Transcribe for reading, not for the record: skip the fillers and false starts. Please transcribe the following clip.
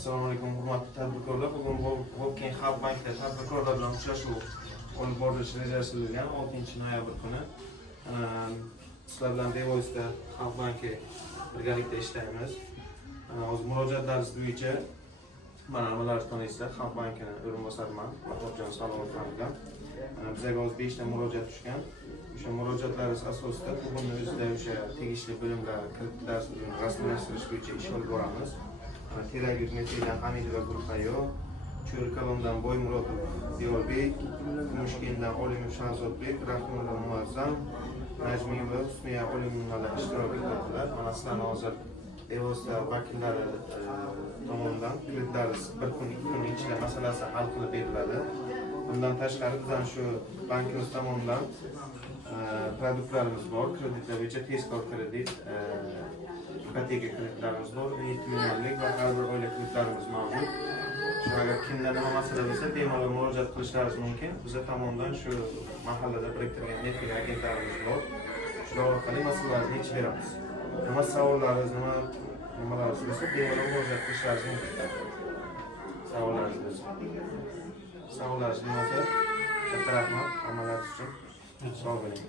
Assalomu alaykum, hurmatli tadbirkorlar. Bugun Volkan Xalq bankida tadbirkorlar bilan uchrashuv olib borilishi rejalashtirilgan 6-noyabr kuni. Sizlar bilan Devoysda Xalq banki birgalikda ishlaymiz. Hozir murojaatlaringiz bo'yicha mana nimalarni tanaysizlar. Xalq bankini o'rinbosariman, Mahmudjon Salomovxon bilan. Bizga hozir 5 ta murojaat tushgan. O'sha murojaatlaringiz asosida bugunning o'zida o'sha tegishli bo'limlar kreditlarini rasmiylashtirish bo'yicha ish olib boramiz. Teragir Mete'den Hamidova Gulhayo, Cho'rikalondan Boymurodov Diyorbek, Kumushkindan Olimov Shahzodbek, Rahmondan Muazzam, Najmiyeva Husniya Olimovalar ishtirok etdilar. Mana sizlarni hozir Devosda vakillari tomonidan kreditlaringiz bir kun, 2 kun ichida masalasi hal qilib beriladi. Bundan tashqari bizning shu bankimiz tomonidan produktlarimiz bor. Kreditlar bo'yicha tezkor kredit, ipoteka kreditlarimiz bor. 7 millionlik va har bir oila kreditlarimiz mavjud. Shu agar kimda nima masala bo'lsa, bemalol murojaat qilishlaringiz mumkin. Bizlar tomonidan shu mahallada biriktirilgan network agentlarimiz bor. Shular orqali masalalarni yechib beramiz. Nima savollaringiz, nimalar bo'lsa, bemalol murojaat qilishlaringiz mumkin. Savollaringiz bo'lsa. Savollaringiz bo'lmasa, katta rahmat, amaliyat uchun. Sog' bo'ling.